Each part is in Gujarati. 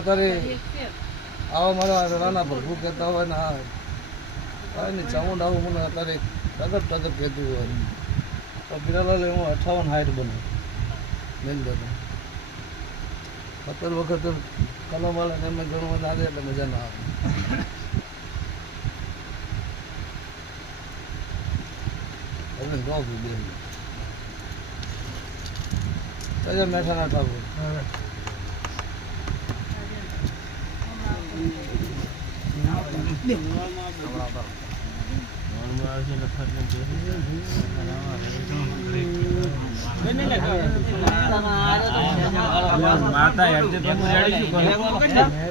અત્યારે આવા મારા રાના પ્રભુ કહેતા હોય ને આ કાંઈ નહીં ચામુંડ આવું મને અત્યારે ટગર કહેતું હોય તો પીરાલાલ હું 58-60 બનું મેન દાદા 17 વખત કલમ વાળાને એમને ગણવા ના દે એટલે મજા ના આવે એટલે ગોભી બે કયા મેઠાના ઠાકોર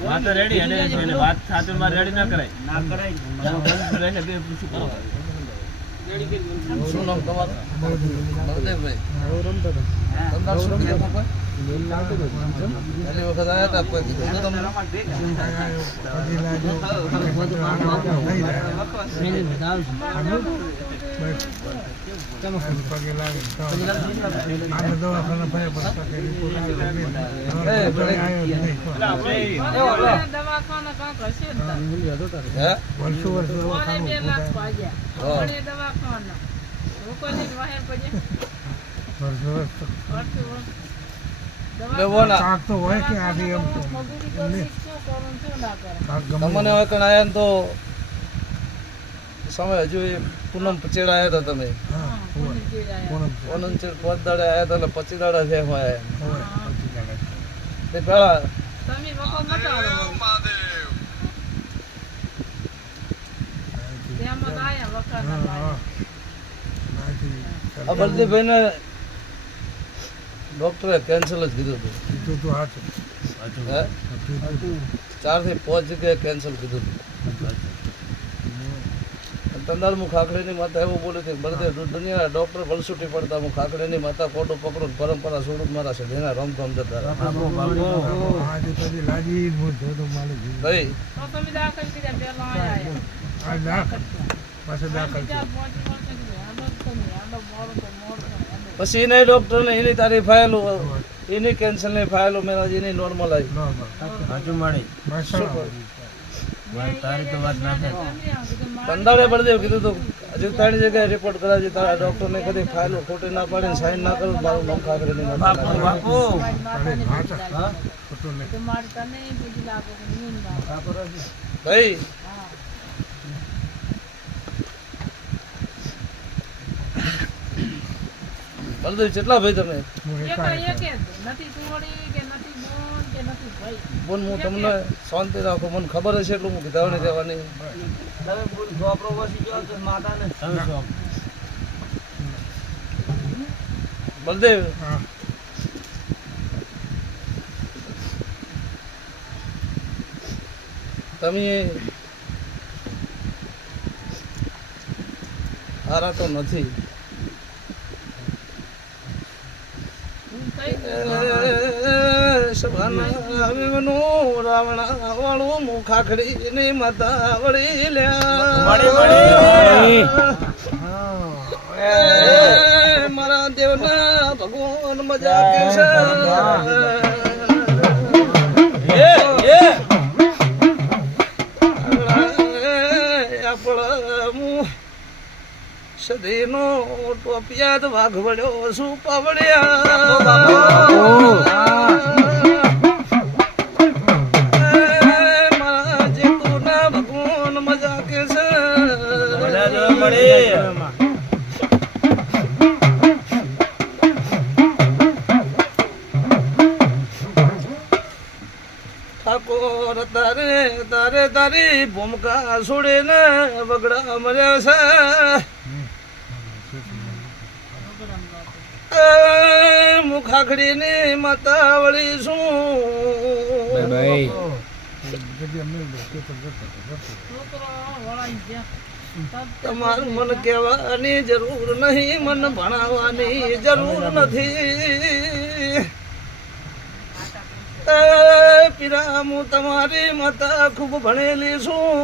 માતા રેડી અને વાત સાથે રેડી ના કરાય શું નામ તમારું? બળદેવભાઈ. પહેલી વખત આવ્યા હતા કોઈ કીધું હતું તમને? તમને હવે કણ આયા ને તો સમય હજુ પૂનમ પચેડા આવ્યા હતા તમે પૂનમ ચેડ 5 દાડે આવ્યા હતા એટલે 25 દાડા છે એમાં આવ્યા તે પેલા બળદેવભાઈ ને ડોક્ટરે કેન્સર જ કીધું હતું 4 થી 5 જગ્યાએ કેન્સર કીધું હતું તંદાર હું ખાખડીની માતા એવું બોલે છે બળદેવ દુનિયા ડોક્ટર બલસુટી પડતા હું ખાખડીની માતા કોટું પકડું પરંપરા છોડું મારા છે જેના રમધમ જતા પછી એને ડોક્ટર ને એની તારી ફાયેલું એની કેન્સર ની ફાયેલું મેરા એની નોર્મલ આવી કંદાળે બળદેવ કીધું તું હજુ 3 જગ્યાએ રિપોર્ટ કરાવી તારા ડોક્ટર ને કદી ફાયેલું ખોટી ના પાડીને સાઈન ના કરું મારું નામ ખાખડી નહીં ભાઈ બળદેવ કેટલા ભાઈ તમે? બોન હું તમને શાંતિ રાખો મને ખબર હશે એટલું હું કીધા ને જવાની બળદેવ તમે હારા તો નથી રાવણા વાળું મું ખાખડી ની માતા વળી લ્યા મારા દેવના ભગવાન મજા કે સદીનો ટોપિયાદ વાઘ વળ્યો શું મારા જેતુના ભગવાન મજા કે છે ઠાકોર તારે તારી ભૂમિકા છોડે ને બગડા મર્યા છે મુખાખડી ની માતા વળી શું તમારું મન કહેવાની જરૂર નહીં મન ભણાવવાની જરૂર નથી પીરા હું તમારી માતા ખૂબ ભણેલી છું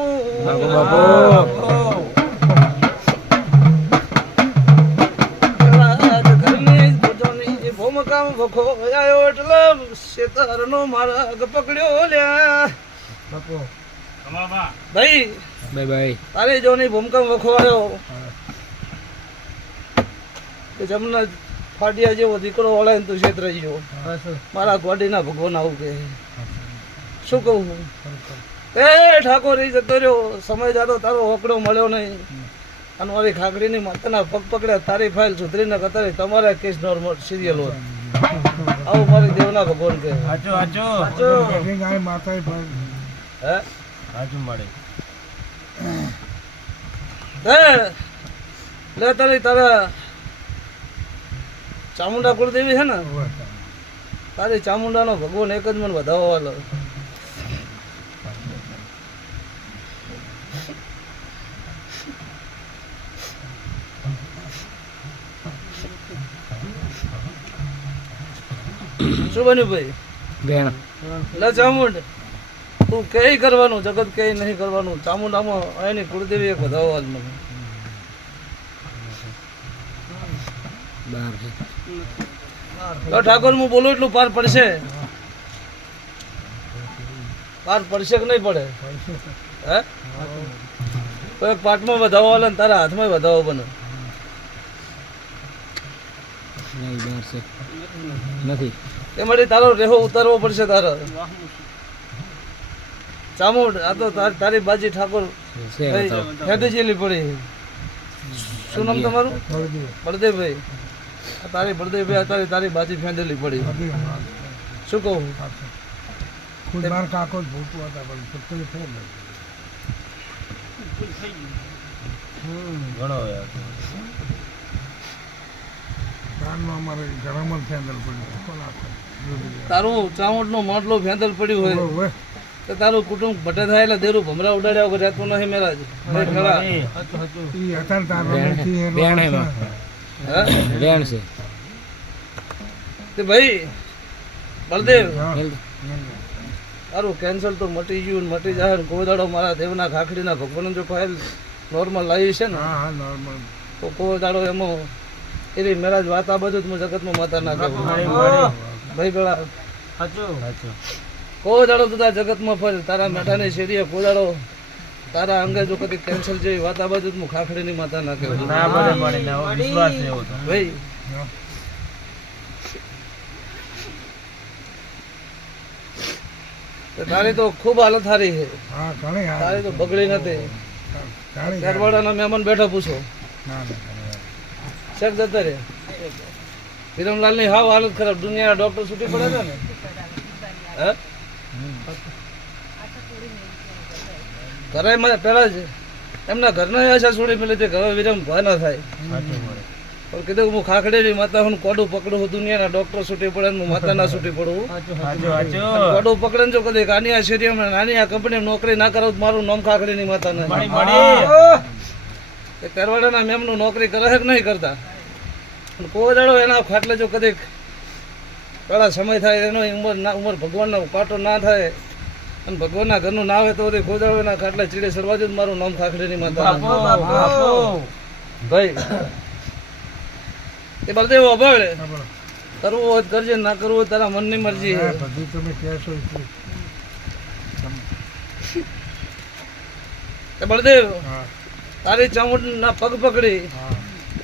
ભૂમિકા વખો આવ્યો એટલે શેતરનો માર્ગ પકડ્યો લ્યા ભાઈ બાય બાય. તારી જોની ભૂમકમ વખો આવ્યો કે જમના ફાટિયા જેવો દીકરો વળાય તું છેતરાઈ ગયો મારા ગોડીના ભગવાન આવું કે શું કહું એ ઠાકોર એ જતો રહ્યો સમય જાતો તારો હોકડો મળ્યો નહીં અને મારી ખાગડીની માતાના પગ પકડ્યા તારી ફાઇલ સુધરીને કતારી તમારા કેસ નોર્મલ સિરિયલ હોય આવું મારી દેવના ભગવાન કે હાચો હાચો હે હાચું મળે. હે લે તારી તારા ચામુંડા કુળદેવી છે ને તારી ચામુંડાનો ભગવાન એક જ મને વધાવો વાલો શું બન્યું ભાઈ બેન લે ચામુંડ તું કઈ કરવાનું જગત કઈ નહીં કરવાનું ચામુંડામાં એની કુળદેવી એક વધાવો વાલ મને તો ઠાકોર હું બોલું એટલું પાર પડશે કે નહીં પડે હે તો એક પાટમાં વધાવો વાલે ને તારા હાથમાં વધાવો બને નથી એ માટે તારો રેહો ઉતારવો પડશે તારો ચામુંડ આ તો તારી બાજી ઠાકોર હેઠી જેલી પડી શું નામ તમારું બળદેવભાઈ આ તારી બળદેવભાઈ તારી બાજી ફેંદેલી પડી શું કહું ઘણો તારું ચામુંડ નું માટલું ફેંદલ પડ્યું હોય તો તારું કુટુંબ ભટે થાય એટલે દેરું ભમરા ઉડાડ્યા વગર રહેતું નહીં મેરાજ બેન છે તે ભાઈ બળદેવ તારું કેન્સલ તો મટી ગયું ને મટી જાય ને કોઈ દાડો મારા દેવના ખાખડીના ભગવાન જો ફાઇલ નોર્મલ લાવી છે ને તો કોઈ દાડો એમાં એની મેરાજ વાત આ બધું હું જગતમાં માતા ના કહું ભાઈ પેલા કોઈ દાડો તું તારા જગતમાં ફર તારા મેઠાની શેરીએ કોઈ દાડો તારા અંગે જો કદી કેન્સલ જેવી વાત આ બાજુ હું ખાખડીની માતા ના કહું ભાઈ તારી તો ખૂબ હાલત સારી છે તારી તો બગડી નથી ત્યારવાડાના મહેમાન બેઠા પૂછો શેખ જતા રે વિરમલાલ ની હાવ હાલત ખરાબ દુનિયાના ડોક્ટર છૂટી પડે છે ને હે ઘરે પેલા જ એમના ઘરના આશા છોડી પેલી તે ઘરે વિરમ ભય ના થાય પણ કીધું હું ખાખડેલી માતા હું કોડું પકડું દુનિયાના ડોક્ટર છૂટી પડે હું માતા ના છૂટી પડું કોડું પકડે જો કદી આની આ શેરીમાં નાની આ કંપની નોકરી ના કરાવું મારું નામ ખાખડીની માતા નથી કરવાડાના મેમનું નોકરી કરે છે કે નહીં કરતા કોઈ દાડો એના ખાટલે જો કદી પેલા સમય થાય એનો ઉંમર ભગવાનનો કાંટો ના થાય અને ભગવાનના ઘરનું ના હોય તો કોઈ દાડો એના ખાટલે ચીડે સરવાજો મારું નામ ખાખડીની માતા ભાઈ એ બળદેવ અભળ કરવું હોય કરજે ના કરવું હોય તારા મનની મરજી છે બળદેવ તારી ચામુંડ ના પગ પકડી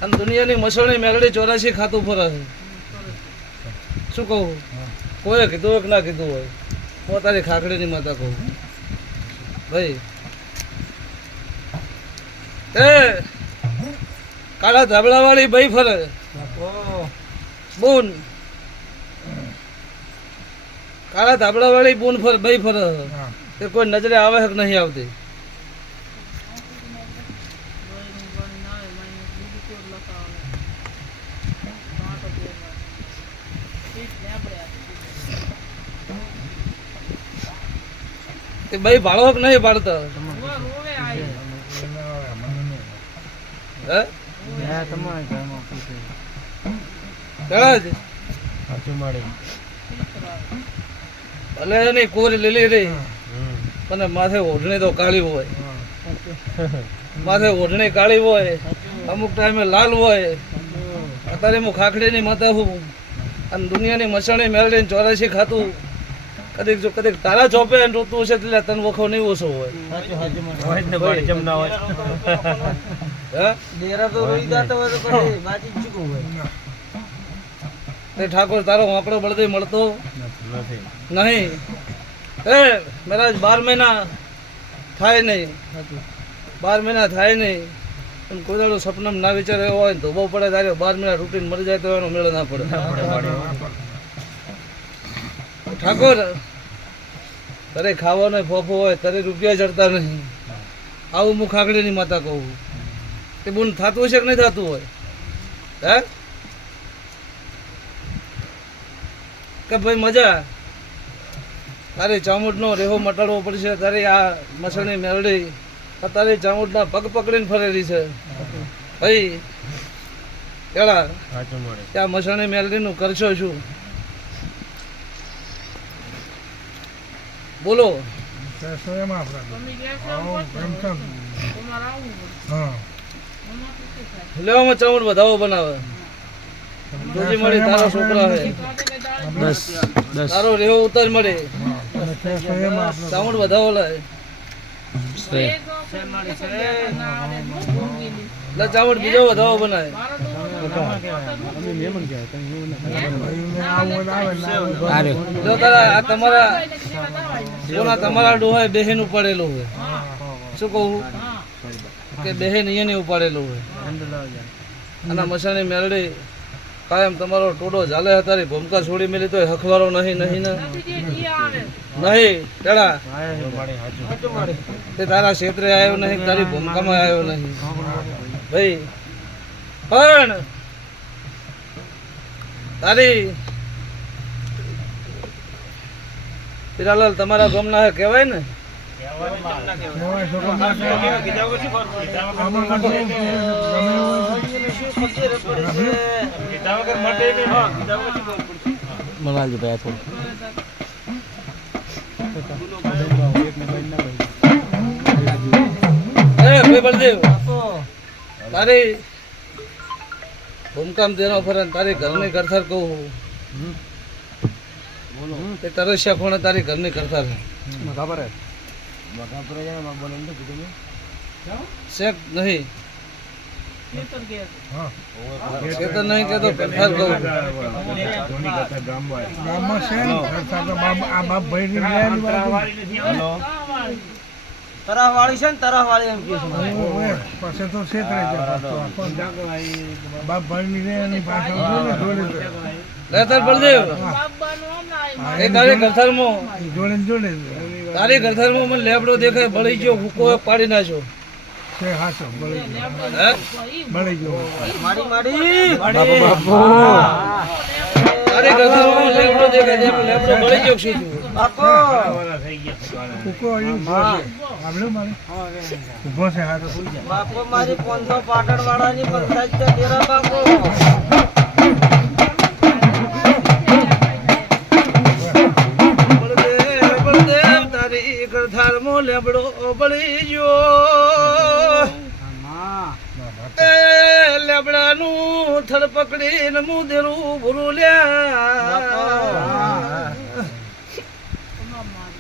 અને દુનિયાની મસળની મેળડી 84 ખાતું ફરે છે શું કહું કોઈ કીધું હોય કે ના કીધું હોય હું તારી ખાખડીની માતા કહું ભાઈ એ કાળા ધાબળા વાળી ભાઈ ફરે બૂન કાળા ધાબળા વાળી બૂન ફરે ભાઈ ફરે તે કોઈ નજરે આવે કે નહીં આવતી તે ભાઈ ભાડો કે નહીં પાડતો હે ભલે એની કોરી લીલી રહી અને માથે ઓઢણી તો કાળી હોય માથે ઓઢણી કાળી હોય અમુક ટાઈમે લાલ હોય અત્યારે હું ખાખડીની માતા હું અને દુનિયાની મસાણી મેળવીને 84 ખાતું કદીક તારા ચોપે રોતું હશે એટલે તને વખો નહીં ઓછો હોય. હોય ને બાળી જમના હોય. હે ડેરા તો રોઈ જાતો હોય તો પછી બાજી જ ચૂકવું હોય. તે ઠાકોર તારો આંકડો બળદે મળતો નથી. નહીં. એ મહારાજ 12 મહિના થાય નહીં, 12 મહિના થાય નહીં પણ કોઈ દાડો સપનામાં ના વિચાર એવો હોય ને તો બહુ પડે તારે 12 મહિના રૂટીન મરી જાય તો એનો મેળો ના પડે. ઠાકોર તારે ખાવાનો ફોફો હોય તારે રૂપિયા ચડતા નહીં. આવું હું ખાકડીની માતા કહું. તે બોન થતું હશે કે નહીં થતું હોય? હે કે ભાઈ મજા તારે ચામુંડનો રેહો મટાડવો પડશે. તારે આ મસણી મેળડી તારે ચામુંડના પગ પકડીને ફરેલી છે ભાઈ. કેળા ત્યાં મસણી મેળડીનું કરશો શું? બોલો. લેવામાં ચામુંડ વધાવો બનાવે. જોજી મળી તારો છોકરા હે 10 તારો રેહો ઉતાર મળે ચામુંડ વધાવો લાય. લે ચામુંડ બીજો વધાવો બનાવે. જો તારા આ તમારા ડોહાએ બેહેન ઉપાડેલું હોય. શું કહું કે બેહેન અહીંયા ઉપાડેલું હોય. અને મસાણી મેળડી કાયમ તમારો ટોડો ઝાલે તારી ભૂમકા છોડી મેલી તો હખવારો નહીં ને નહીં તેડા તે તારા ક્ષેત્રે આવ્યો નહીં, તારી ભૂમકામાં આવ્યો નહીં ભાઈ. પણ તારી પીરાલાલ તમારા ગામના હે કહેવાય ને. મનાલજી ભાઈ થોડું ભાઈ બળદેવ તારી ભૂમકામ તેનો ફરે તારી ઘરની કરથાર કહું તે તરસ્યા કોણે તારી ઘરની કરથાર શેક નહીં ચેતન નહીં કેતો કરથાર કહું. તરાહ વાળી છે ને તરાહ વાળી એમ કે પછી તો ક્ષેત્રે બાપ ભાઈ ની પાછળ લેતર બળદેવ એ તારી કરથારમાં જોડે જોડે તારી કરથારમાં મને લેબડો દેખાય બળી ગયો હુકો પાડી નાખ્યો. છે હાચો બળી ગયો હે બળી ગયો માડી માડી તારી કરથારમાં લેબડો દેખાય લેબડો બળી ગયો છે. બાપો કુકો ઉભો છે આબલો મારે ઉભો છે હાથો બાપો મારી 500 પાટણ વાળાની પંચાયત છે ડેરા બાપો. બળદેવ તારી કરથારમાં લેબડો બળી ગયો. એ લેબડાનું થડ પકડીને મુદેરું ભૂરું લ્યા.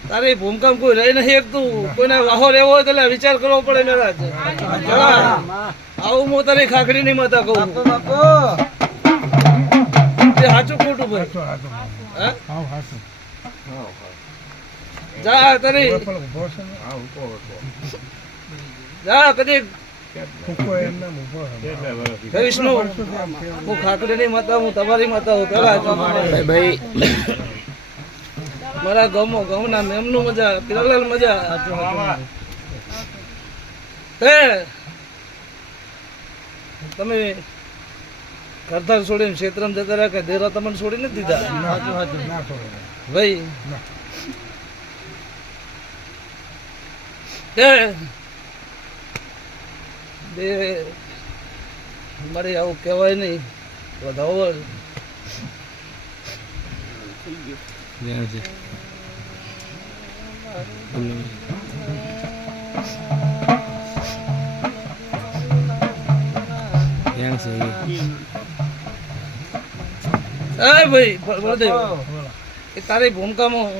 તારી ભૂમકામ કોઈ રહી નહીં એકતું. કોઈને વાહો રહેવો હોય તો વિચાર કરવો પડે મહારાજ. આવું હું તારી ખાખડી ની માતા કહું. બાપો તે સાચું ખોટું ભાઈ? હાથો હે? હાવ હાથો જા તારી ઉભો છે ને જા કદી કુકો એમને ઉભો છે હે વિષ્ણુ હું ખાખડી ની માતા હું તમારી માતા હું પેલા ભાઈ મારા ગામના મેમનું મજા પીરાલાલ મજા. હે તમે કરતાર છોડીને ક્ષેત્રમાં જતા રહ્યા કે દેરા તમને છોડી નથી દીધા ના છોડે ભાઈ? ના. બે મારે આવું કહેવાય નહીં. વધાવો વેણ છે. વેણ છે એ ભાઈ બળદેવ એ તારી ભૂમિકામાં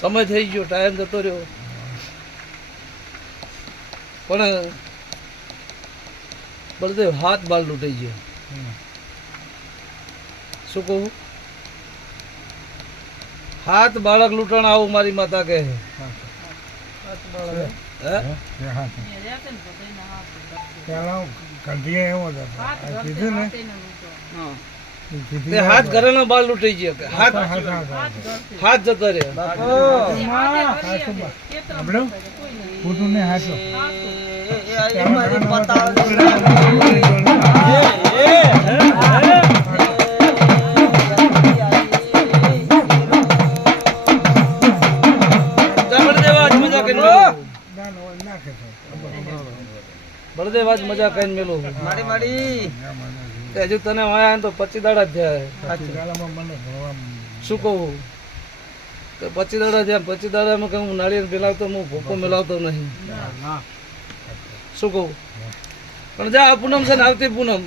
સમય થઈ ગયો, ટાઈમ જતો રહ્યો, પણ બળદેવ હાથ બાલ લૂંટાઈ ગયો. શું કહું? હાથ બાળક લૂંટણ આવું મારી માતા કહે. હે? પેલા કંઠીએ એવો જ હતો. આ કીધું ને તે હાથ ઘરેના બાલ લૂંટાઈ ગયો કે હાથ હાથ જતો રહ્યો. આપણું ખોટું ને હાચો મારી પતાળ બળદેવ આજ મજા કઈને મેલું. મારી મારી હજુ તને વાયા તો 25 દાડા જ થયા. ગાળામાં મને ભણવા શું કહું? 25 દાડા થયા. 25 દાડામાં કે હું નાળિયેર મિલાવતો, હું ભૂકો મિલાવતો નહીં. શું કહું? પણ જા આ પૂનમ છે ને, આવતી પૂનમ,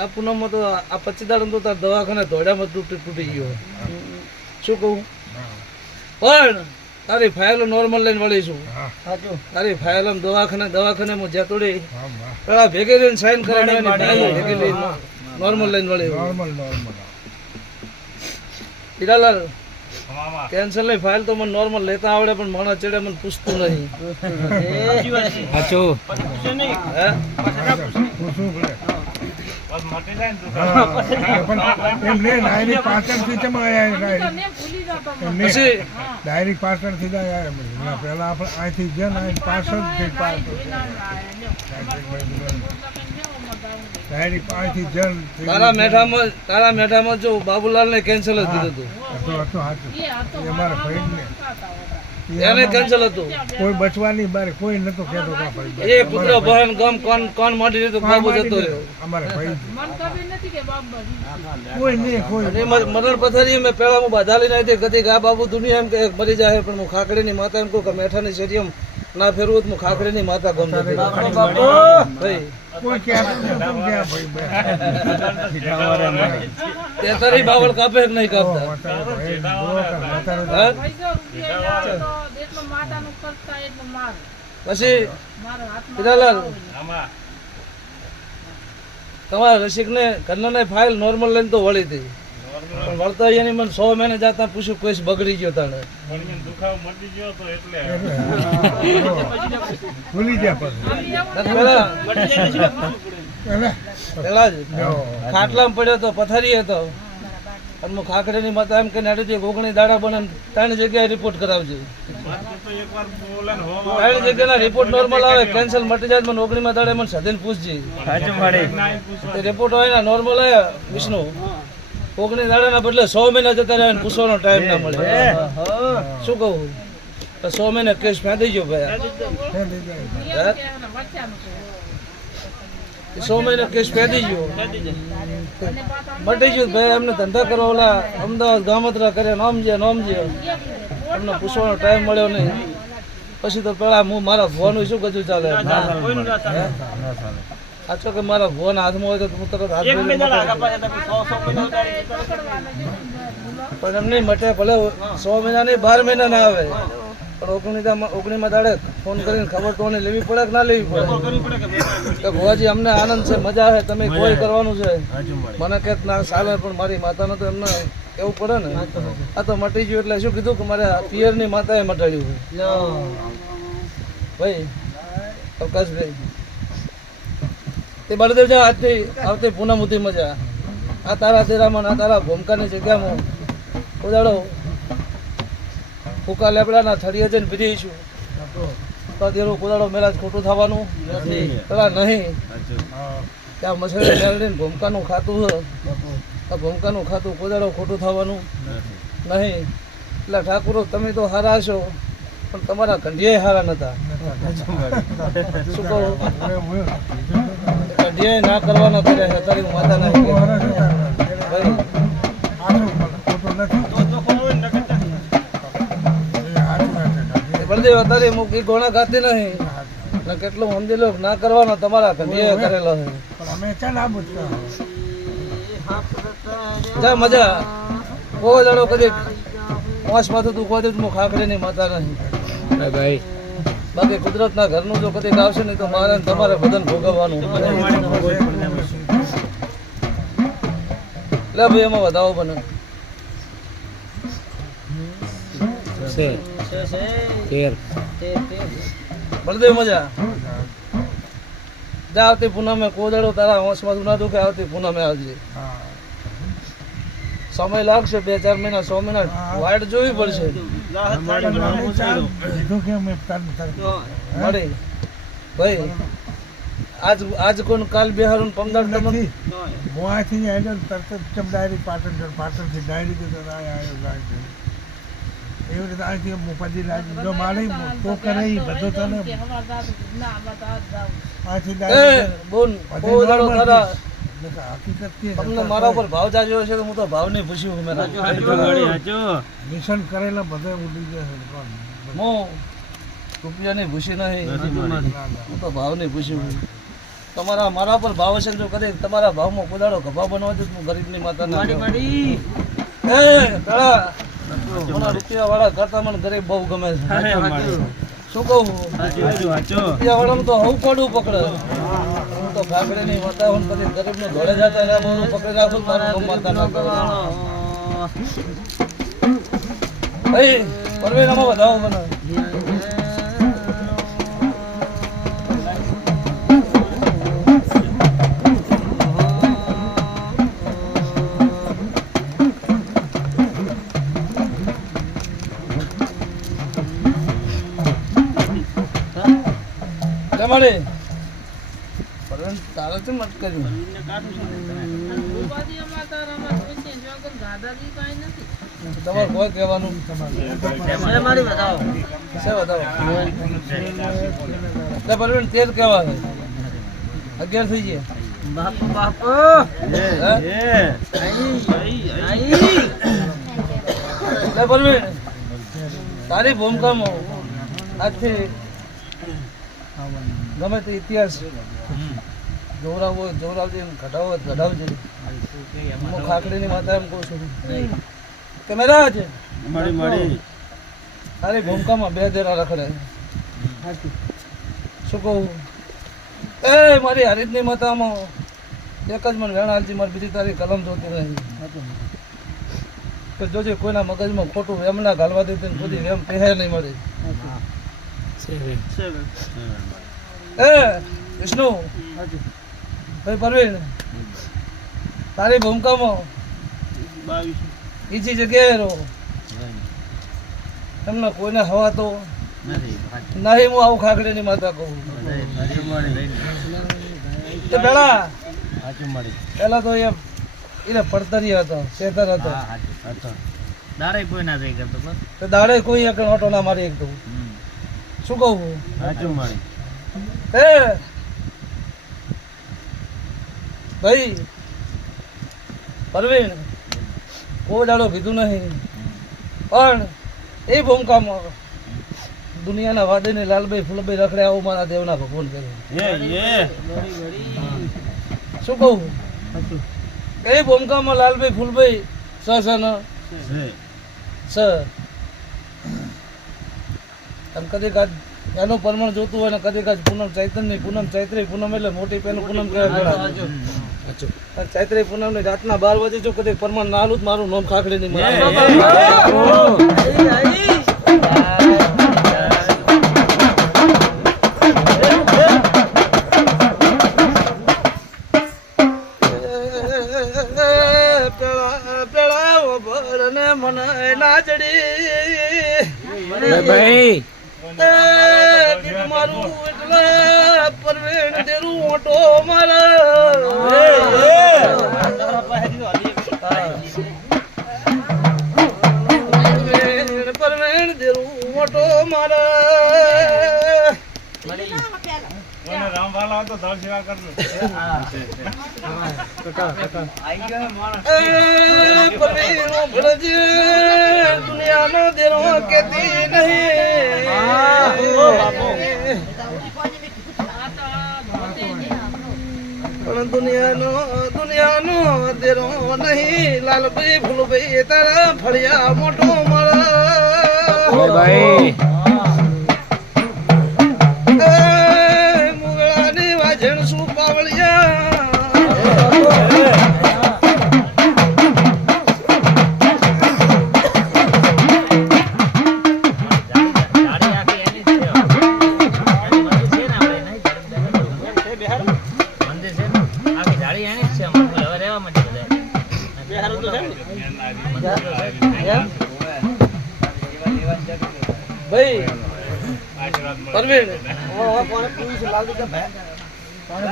આ પૂનમમાં તો આ 25 દાડા તો તાર દવાખાને ધોળામાં તૂટી ગયો. શું કહું? પણ તારી ફાઇલો નોર્મલ લઈને વળીશું. તારી ફાઇલ દવાખાને હું જતોડી પેલા ભેગી લઈને સાઈન કરાવી ફાઇલો ભેગી લઈને નોર્મલ લઈને વળી. હીરાલાલ કેન્સલ ની ફાઇલ તો મને નોર્મલ લેતા આવડે, પણ માણસ ચડે મને પૂછતું નહીં. સાચું. હે? પછી ડાયરેક્ટ પાછળ થી પેલા આપણે અહીંથી ગયા ને પાછળ ડાયરેક્ટ અહીંથી જન તારા મેઠામાં જો બાબુલાલ ને કેન્સલ જ દીધું હતું. અમારા ભાઈ ને એને કેન્સલ હતું. કોઈ બચવાની બારે કોઈ નતો કેતો એ પુત્ર બહેન ગમ કોણ માટી દીધું, બાબુ જતો રહ્યો. અમારા ભાઈ કોઈ નહીં કોઈ અને મરણ પથારી મેં પેલા હું બાધા લઈને આવી હતી. કદી આ બાબુ દુનિયા એમ કે મરી જાય, પણ હું ખાખડીની માતા એમ કહું કે મેઠાની શેરીયમ ના ફેરવું, હું ખાખડીની માતા ગમ નથી. ભાઈ કોઈ કહેતો નતો કે આ ભાઈ તે તારી બાવળ કાપે કે નહીં કાપતા? પછી હીરાલાલ તમારા રસિકને ઘરના ફાઇલ નોર્મલ લઈને તો વળી હતી, પણ વળતા એની મને 100 મહિને જતા પૂછ્યું કોઈ બગડી ગયો તાણે. ભૂલી ગયા પેલા જ ખાટલામાં પડ્યો તો, પથારી હતો, અને હું ખાખડીની માતા એમ કહીને આડી ગોગણી દાડા બને 3 જગ્યાએ રિપોર્ટ કરાવજે. 3 જગ્યાના રિપોર્ટ નોર્મલ આવે, કેન્સલ મટી જાય. મને ઓગણીમાં દાડે મને સધીને પૂછજે. રિપોર્ટ હોય ને નોર્મલ આવ્યા વિષ્ણુ, ઓગણી દાડાના બદલે 100 મહિના જતા રહ્યા, પૂછવાનો ટાઈમ ના મળે. શું કહું? 100 મહિને કેસ ફેંદી ગયો ભાઈ. 100 મહિને કેસ ફેંદી ગયો, મટી ગયું ભાઈ. એમને ધંધા કરવા ઓલા અમદાવાદ ગામત્રા કરે, નામજે એમને પૂછવાનો ટાઈમ મળ્યો નહીં. પછી તો પેલા હું મારા ભુવાનું શું કજું ચાલે? સાચો કે મારા ભુવાના હાથમાં હોય તો હું તરત હાથ પણ એમ નહીં મટે. ભલે 100 મહિના નહીં 12 મહિના ના આવે, પણ ઓગણીમાં દાડે ફોન કરીને ખબર તો લેવી પડે કે ના લેવી પડે કે ભુવાજી અમને આનંદ છે, મજા આવે, તમે કોઈ કરવાનું છે. મને કે ના ચાલે, પણ મારી માતાને તો એમને કેવું પડે ને. આ તો મટી ગયું એટલે શું કીધું કે મારે પિયરની માતાએ મટાડ્યું ભાઈ અવકાશભાઈ. તે બળદેવ જા આજથી આવતી પૂનમ ઉતી મજા. આ તારા તેરામાં, આ તારા ભૂમકાની જગ્યામાં ઉદાડો ફૂકા લેબડાના થળીએ જઈને પીધીશું તો તેરું કોદાડો મેળા ખોટું થવાનું પેલા નહીં. ત્યાં મસળી મેળવીને ભૂમકાનું ખાતું છે, આ ભૂમકાનું ખાતું કોદાડો ખોટું થવાનું નહીં. એટલે ઠાકુરો તમે તો હારા છો, પણ તમારા કંઢિયા હારા નતા. શું કહું? કંઢિયા ના કરવાના કર્યા છે. તારી માતા ના ભાઈ બળદેવ અત્યારે ગોણા ગાતી નહીં. અને કેટલું સમજી લો ના કરવાનો તમારા કન્યા કરેલો છે પણ અમે ચાલ આ બધું જા મજા કોઈ દાડો કદી મોસ માથું તું કોઈ હું ખાખડીની માતા નહીં ભાઈ બાકી કુદરતના ઘરનું જો કદી આવશે નહીં તો મારે ને તમારે બધાને ભોગવવાનું લે ભાઈ એમાં વધાવો બને છે તેર બળદેવ મજા જા આવતી પૂનમે કોદડો તારા હોંશમાં ના દુખે આવતી પૂનમે આવજે હા સમય લાગશે 2-4 મહિના 6 મહિના વાઇટ જોવી પડશે કીધું કે અમે મળી ભાઈ આજ કોણ કાલ બિહારું પમદાર તમને નથી હું અહીંથી આવ્યો ને તરત જ ડાયરી પાટણથી ડાયરી કીધું આવ્યો એવી રીતે અહીંથી મુપાજી લાગી જો મારી તો કરે ઈ બધું તને અહીંથી એ ડાયરી બોન કોદડો તારા હકીકત કે તમને મારા ઉપર ભાવ જાજો છે તો હું તો ભાવ નહીં પૂછ્યું કે મેરા મિશન કરેલા બધા ઉડી ગયા છે હું રૂપિયાની ભૂસી નહીં હું તો ભાવ નહીં પૂછ્યું તમારા મારા પર ભાવ હશે જો કદી તમારા ભાવમાં કોદાડો ગભા બનવા દઉં હું ગરીબની માતા ના એ પેલા મને રૂપિયા વાળા કરતા મને ગરીબ બહુ ગમે છે શું કહું રૂપિયા વાળાનું તો હું પડું પકડે હું તો ખાખડીની માતા હું કદી ગરીબને ધોળે જતા રહ્યા બહુ પકડી રાખું તારું માતા ના કરું ભાઈ પરવીનામાં વધાવો બને તમારે તારે છે મત કર્યું તમારે કોઈ કહેવાનું છે બતાવો પરવીન 13 કહેવા છે 11 થઈ ગયા લે પરવીન તારી ભૂમિકામાં આજથી ગમે તે ઇતિહાસ જોવરાવ હોય જોવરાવજે ઘટાવો હોય ઘટાવજે હું ખાખડીની માતા એમ કહું છું કે મેરા છે તારી ભૂમિકામાં 2 દેરા રખડે શું કહું એ મારી હરીતની માતામાં એક જ મને વેણ હાલતી મારી બીજી તારી કલમ જોતી નહીં કે જોજે કોઈના મગજમાં ખોટું વેમ ના ઘાલવા દેતી ને બધી વેમ પહેર નહીં મળે એ વિષ્ણુ ભાઈ પરવીન તારી ભૂમિકામાં બીજી જગ્યાએ રહો તમને કોઈને હવા તો નહીં હું આવું ખાખડીની માતા કહું તો પેલા તો એને પડતરી હતો શેતર હતો તો દાડે કોઈ એક ઓટો ના મારી એક શું કહું એ ભાઈ પરવીન કોઈ દાડો કીધું નહીં પણ એ ભૂમિકામાં દુનિયાના વાદીને લાલભાઈ ફૂલભાઈ રખડે આવું મારા દેવના ભગવાન કરે શું કહું એ ભૂમિકામાં લાલભાઈ ફૂલભાઈ અને કદી કાચ એનું પરમાણ જોતું હોય ને કદી કાચ પૂનમ ચૈતન્ય પૂનમ ચૈત્રી પૂનમ એટલે મોટી પેલું પૂનમ કહેવાય ચૈત્રી પૂનમ ની રાતના 12 વાગે જો કદી પરમાણ ના આલું મારું નામ ખાખડી નહીં ભાઈ મારું એટલે પરવેણ દેરું ઓટો પરવેણ દેરું ઓટો રામવાલા તો ધળ સેવા કરજો દુનિયાનો દેરો કેતી નહીં પણ દુનિયાનો દેરો નહીં લાલભાઈ ફૂલભાઈ તારા ફળિયા મોટો મળે ભાઈ મુગળાની વાજણ શું પાવળિયા ભાઈ પરવીન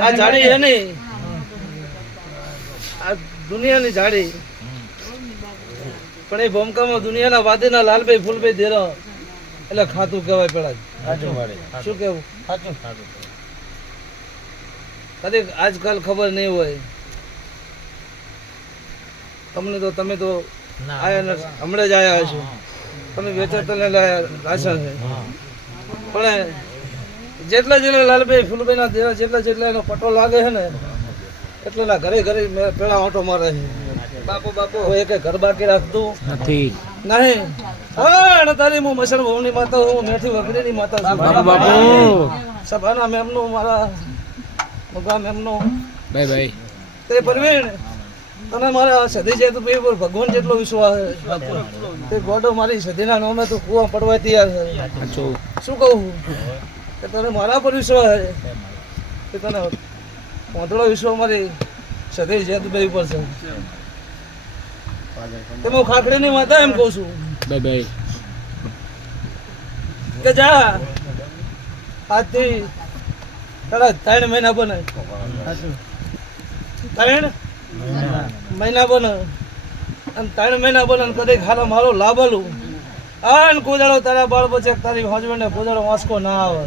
આ જાડી હે ને આ દુનિયાની જાડી પણ એ ભૂમકામાં દુનિયાના વાદીના લાલભાઈ ફૂલભાઈ દેરો એટલે ખાતું કહેવાય પેલા શું કેવું કદી આજકાલ ખબર નહીં હોય તમને તો તમે તો આયા હમણાં જ આયા હશો તમે વેચાતા રાશન છે પણ જેટલા લાલભાઈ ફૂલભાઈ ના દેવા જેટલા એનો પટો લાગે છે ને એટલા ઘરે ઘરે પેલા ઓટો મારે છે બાપુ એક ઘર બાકી રાખતું નથી નહીં હા તારી હું મસણ ભવની માતા હું મેઠી વગડીની માતા છું બાપુ સભાના મેમનું મારા મુગામ એમનું ભાઈ તે પરવીણ તને મારા સધી છે તો પર ભગવાન જેટલો વિશ્વાસ છે તે ગોડો મારી સધીના નામે તો કુવા પડવા તૈયાર છે શું કહું કે તને મારા પર વિશ્વાસ છે કે તને પોંતળો વિશ્વાસ મારી સધી છે તો બે ઉપર છે તે હું ખાખડીની માતા એમ કહું છું ભાઈ કે જા આજથી તારા 3 મહિના બને 3 મહિના બને અને 3 મહિના બને કદી ખાલા મારો લાભલું આન કોદાળો તારા બાળ બચે તારી હસબન્ડ ને કોદાળો વાંસકો ના આવે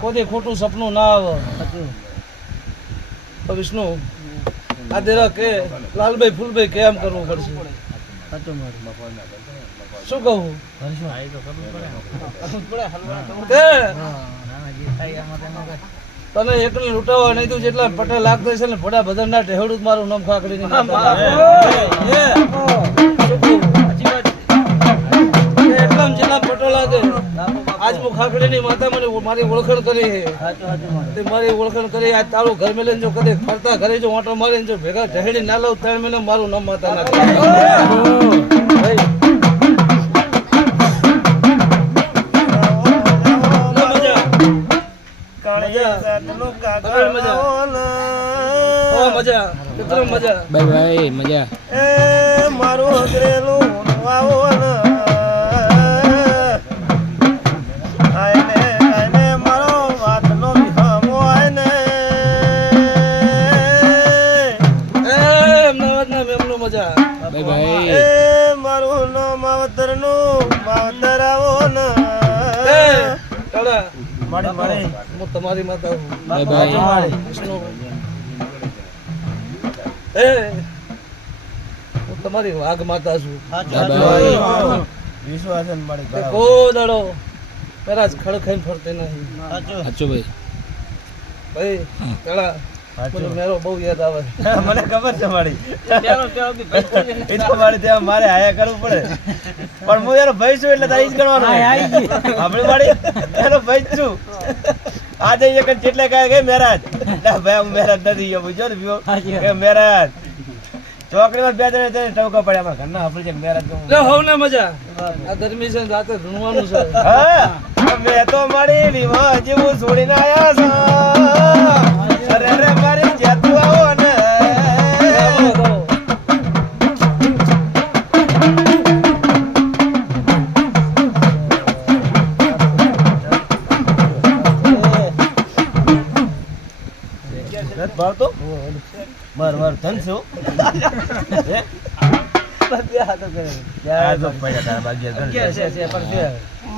કોઈ ખોટું સપનું ના આવે તો વિષ્ણુ આ દેરા કે લાલભાઈ ફૂલભાઈ કેમ કરવું પડશે શું કહું તને એકને લૂંટાવા નહીં તું જેટલા પટેલ લાગતો છે ને ભડા બધા ના ટેહડું મારું નામ ખાકડી એટલા જેટલા પટો લાગે આજ હું ખાકડી ની માતા મને મારી ઓળખાણ કરી છે મારી ઓળખાણ કરી આજ તારું ઘર મેલે જો કદે ફરતા ઘરે જો ઓટો મારીને જો ભેગા ઢહેડી ના લઉં 3 મહિના મારું નામ માતા ના ભાઈ મજા મારું અગરેલું આવો ને આને મારો વાતનો વિહમો આને એમનો મજા ભાઈ એ મારું નો માવતરનું માવતર આવો ને મારી હું તમારી માતા હું ભાઈ વિષ્ણુ હું તમારી વાઘ માતા છું વિશ્વાસ કો દાડો પેલા જ ખડ ખાઈને ફરતે નહીં સાચું ભાઈ પેલા મને મેરો બહુ યાદ આવે મને ખબર છે મારી મારી ત્યાં મારે આયા કરવું પડે પણ હું એનો ભાઈ છું એટલે તારે જ ગણવાનું આપણે મારી એનો ભાઈ છું આજે એક જેટલે કહે કે મેરાજ ભાઈ હું મેરાજ નથી ગયો પૂછ્યો ને કે મેરાજ ચોકડીમાં 2 જણા ટવકા પડ્યા અમારા ઘરના આપણે છે મેરાજ હોવ ને મજા આ ગરમી છે રાતે ધૂણવાનું છે હા મેં તો મારી વિવાહ જેવું છોડીને આયા છો અરે રે મારી જેતું આવો ને ભાવતો માર ધન છે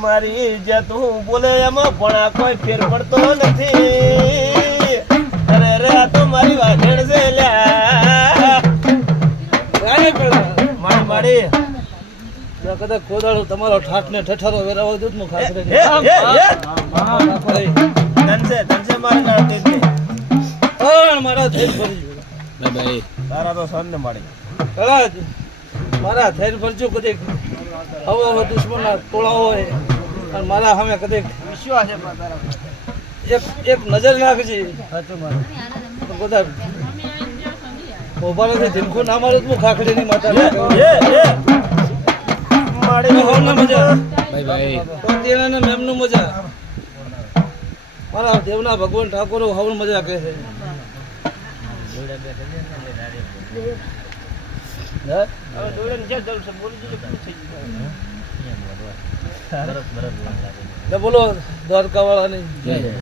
મારી ઇજ્જત હું બોલે એમાં પણ આ કોઈ ફેર પડતો નથી અરે રે આ તો મારી વાઘેણ છે લ્યા મારી કદાચ કોદાળો તમારો ઠાઠ ને ઠઠારો વેરાવો દૂધ નું ખાસ ધન છે મારે કાઢતી જ નહીં પણ મારા થઈને ફરજો બાય બાય તારા તો સર ને મળી કદાચ મારા થઈને ફરજો કદીક હવા દુશ્મનના ટોળા હોય અને મારા સામે કદીક વિશ્વાસ છે તારા એક નજર નાખજે તો બધા ઉભા નથી ધીમખું ના મારે તું ખાખડીની માતા માડી હવને મજા બાય બાય તો તેના મેમનું મજા મારા દેવના ભગવાન ઠાકોર હવન મજા કહે છે હે? હવે દોડે જે જરૂર છે બોલી દીધું પૂરું થઈ ગયું બોલો દ્વારકા વાળાની જય